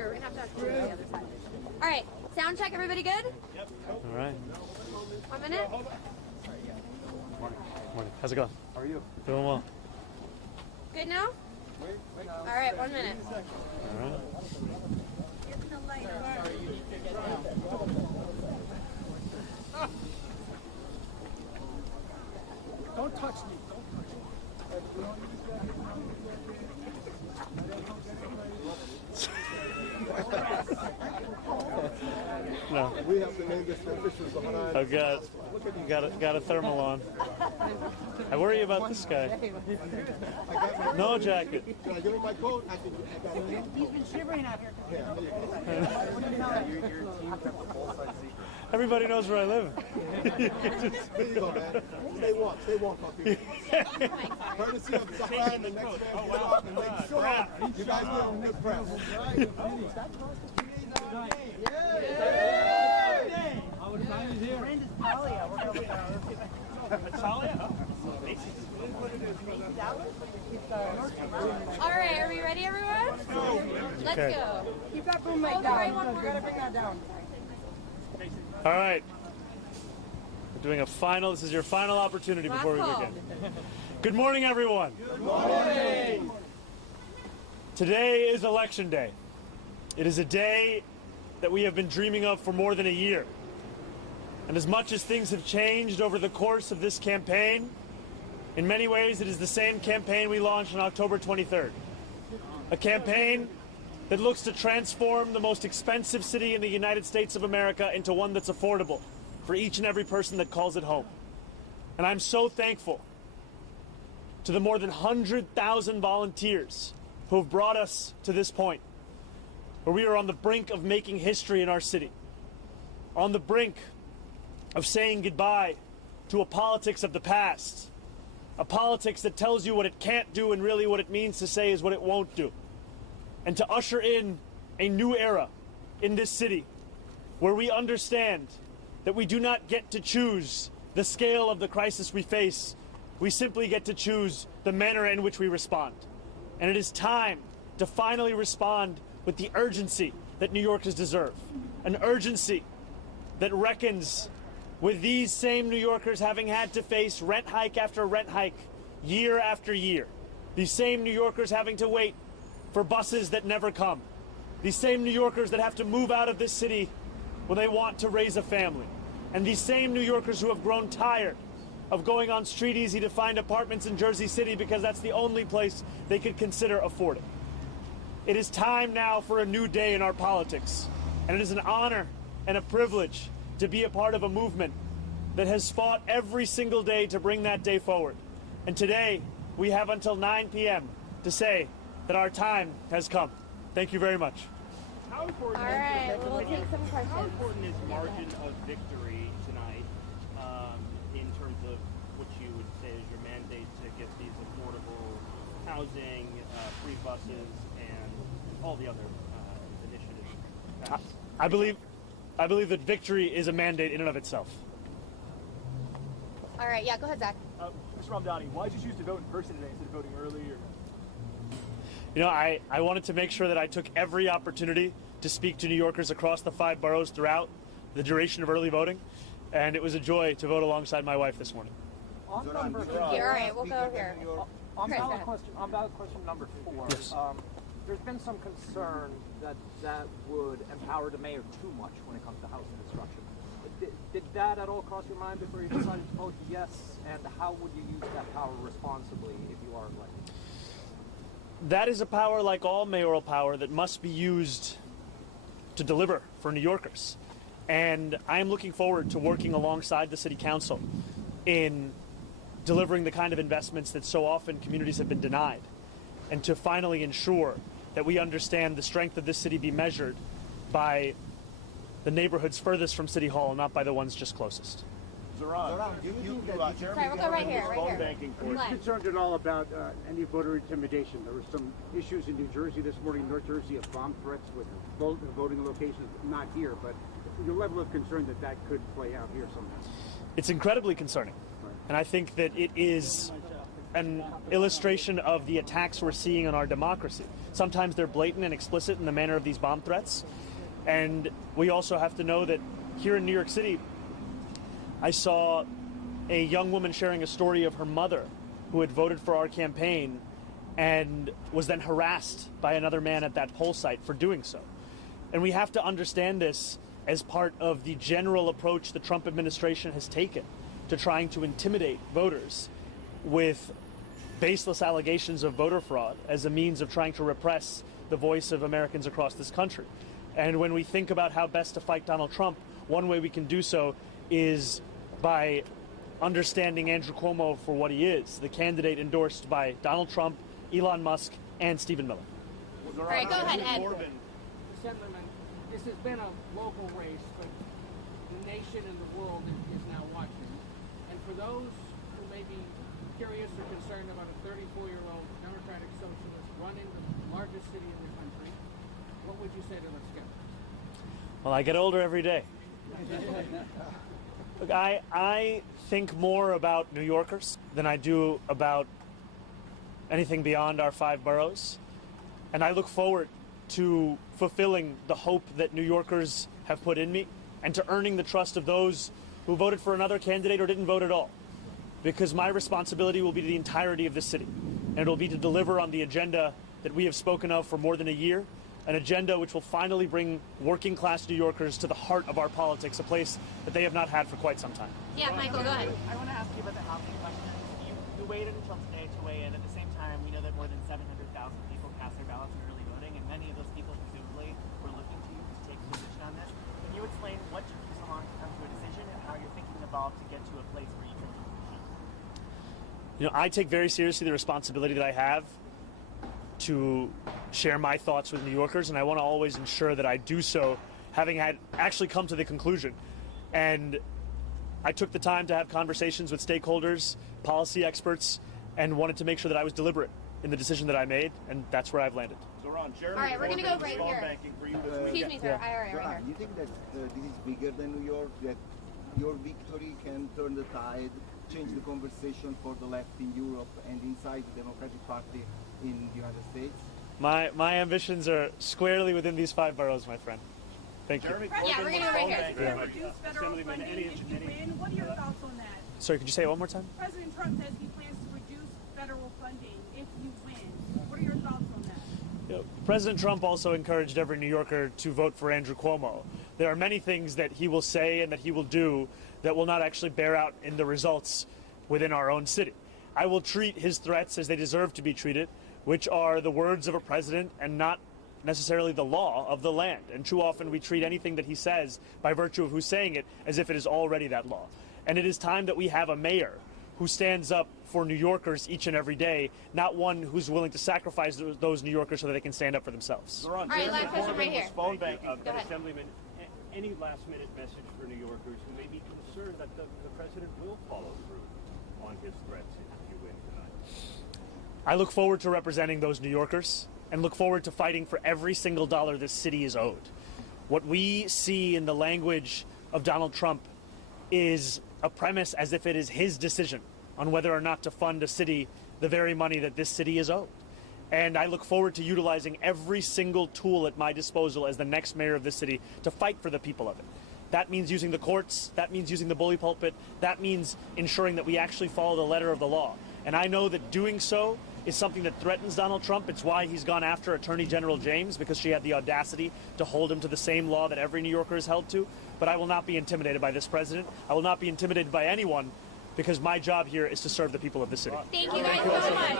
sure. We're going to have to the other side. All right. Sound check. Everybody good? Yep. All right. 1 minute. Morning. How's it going? How are you? Doing well. Good now? All right. 1 minute. All right. Don't touch me. Don't No. We have to name this official Zohran. I've got a thermal on. I worry about this guy. No jacket. Can I give him my coat? I got it. He's been shivering out here. Everybody knows where I live. There you go, man. Stay warm, puppy. Courtesy of Zohran, the next man get up and make sure you guys get on good press. Our time is here. Friend is Talia. We're going to Talia? All right. Are we ready, everyone? Let's go. Keep that boom mic down. We got to bring that down. All right. We're doing a final. This is your final opportunity before we begin. Good morning, everyone. Good morning. Today is Election Day. It is a day that we have been dreaming of for more than a year. And as much as things have changed over the course of this campaign, in many ways it is the same campaign we launched on October 23rd. A campaign that looks to transform the most expensive city in the United States of America into one that's affordable for each and every person that calls it home. And I'm so thankful to the more than 100,000 volunteers who have brought us to this point, where we are on the brink of making history in our city, on the brink of saying goodbye to a politics of the past, a politics that tells you what it can't do and really what it means to say is what it won't do, and to usher in a new era in this city where we understand that we do not get to choose the scale of the crisis we face. We simply get to choose the manner in which we respond. And it is time to finally respond with the urgency that New Yorkers deserve. An urgency that reckons with these same New Yorkers having had to face rent hike after rent hike year after year. These same New Yorkers having to wait for buses that never come. These same New Yorkers that have to move out of this city when they want to raise a family. And these same New Yorkers who have grown tired of going on Street Easy to find apartments in Jersey City because that's the only place they could consider affording. It is time now for a new day in our politics. And it is an honor and a privilege to be a part of a movement that has fought every single day to bring that day forward. And today, we have until 9 p.m. to say that our time has come. Thank you very much. How important All right, we'll take some questions. How important is margin of victory tonight in terms of what you would say is your mandate to get these affordable housing, free buses, and all the other initiatives? I believe that victory is a mandate in and of itself. All right. Yeah, go ahead, Zach. Mr. Mamdani, why did you choose to vote in person today instead of voting early? You know, I wanted to make sure that I took every opportunity to speak to New Yorkers across the 5 boroughs throughout the duration of early voting, and it was a joy to vote alongside my wife this morning. On number All right, we'll go here. On Chris, ballot go ahead. question number 4. Yes. There's been some concern that would empower the mayor too much when it comes to housing construction. Did that at all cross your mind before you decided to vote yes? And how would you use that power responsibly if you are elected? That is a power, like all mayoral power, that must be used to deliver for New Yorkers. And I am looking forward to working alongside the City Council in delivering the kind of investments that so often communities have been denied, and to finally ensure that we understand the strength of this city be measured by the neighborhoods furthest from City Hall, not by the ones just closest. Zohran, Sorry, we'll go right here, right here. Are you concerned at all about any voter intimidation? There were some issues in New Jersey this morning, North Jersey, of bomb threats with voting locations, not here, but your level of concern that that could play out here somehow? It's incredibly concerning. And I think that it is an illustration of the attacks we're seeing on our democracy. Sometimes they're blatant and explicit in the manner of these bomb threats. And we also have to know that here in New York City, I saw a young woman sharing a story of her mother who had voted for our campaign and was then harassed by another man at that poll site for doing so. And we have to understand this as part of the general approach the Trump administration has taken to trying to intimidate voters with baseless allegations of voter fraud as a means of trying to repress the voice of Americans across this country. And when we think about how best to fight Donald Trump, one way we can do so is by understanding Andrew Cuomo for what he is, the candidate endorsed by Donald Trump, Elon Musk, and Stephen Miller. All right, go ahead, Ed. Gentlemen, this has been a local race, but the nation and the world is now watching. And for those who may be curious or concerned about a 34-year-old Democratic socialist running the largest city in the country, what would you say to the skeptics? Well, I get older every day. Look, I think more about New Yorkers than I do about anything beyond our 5 boroughs. And I look forward to fulfilling the hope that New Yorkers have put in me and to earning the trust of those who voted for another candidate or didn't vote at all. Because my responsibility will be to the entirety of the city. And it will be to deliver on the agenda that we have spoken of for more than a year, an agenda which will finally bring working class New Yorkers to the heart of our politics, a place that they have not had for quite some time. Yeah, Michael, go ahead. I want to ask you about the housing question. You waited until today to weigh in. At the same time, we know that more than 700,000 people cast their ballots in early voting, and many of those people presumably were looking to you to take a position on this. Can you explain what took you so long to come to a decision and how your thinking evolved to get to a place where you took a decision? You know, I take very seriously the responsibility that I have to share my thoughts with New Yorkers, and I want to always ensure that I do so having had actually come to the conclusion. And I took the time to have conversations with stakeholders, policy experts, and wanted to make sure that I was deliberate in the decision that I made, and that's where I've landed. Zohran, Jeremy All right, we're gonna go Corbyn's right phone here. banking for you this Excuse me, sir. All right, right here. You think that this is bigger than New York, that your victory can turn the tide, change the conversation for the left in Europe and inside the Democratic Party in the United States? My ambitions are squarely within these 5 boroughs, my friend. Thank you. Jeremy Yeah, we're Corbyn's gonna go right phone here. banking Yeah. for Reduce federal Assemblyman funding if you win. What are your thoughts on that? Sorry, could you say it one more time? President Trump says he plans to reduce federal funding if you win. What are your thoughts on that? You know, President Trump also encouraged every New Yorker to vote for Andrew Cuomo. There are many things that he will say and that he will do that will not actually bear out in the results within our own city. I will treat his threats as they deserve to be treated, which are the words of a president and not necessarily the law of the land. And too often we treat anything that he says by virtue of who's saying it as if it is already that law. And it is time that we have a mayor who stands up for New Yorkers each and every day, not one who's willing to sacrifice those New Yorkers so that they can stand up for themselves. Zohran, right, Jeremy last question right Corbyn here. was phone banking Go for ahead. Assemblyman. Any last-minute message for New Yorkers who may be concerned that the president will follow through on his threats if you win tonight? I look forward to representing those New Yorkers and look forward to fighting for every single dollar this city is owed. What we see in the language of Donald Trump is a premise as if it is his decision on whether or not to fund a city the very money that this city is owed. And I look forward to utilizing every single tool at my disposal as the next mayor of this city to fight for the people of it. That means using the courts, that means using the bully pulpit, that means ensuring that we actually follow the letter of the law. And I know that doing so is something that threatens Donald Trump. It's why he's gone after Attorney General James, because she had the audacity to hold him to the same law that every New Yorker is held to. But I will not be intimidated by this president. I will not be intimidated by anyone, because my job here is to serve the people of the city. Thank you guys so much.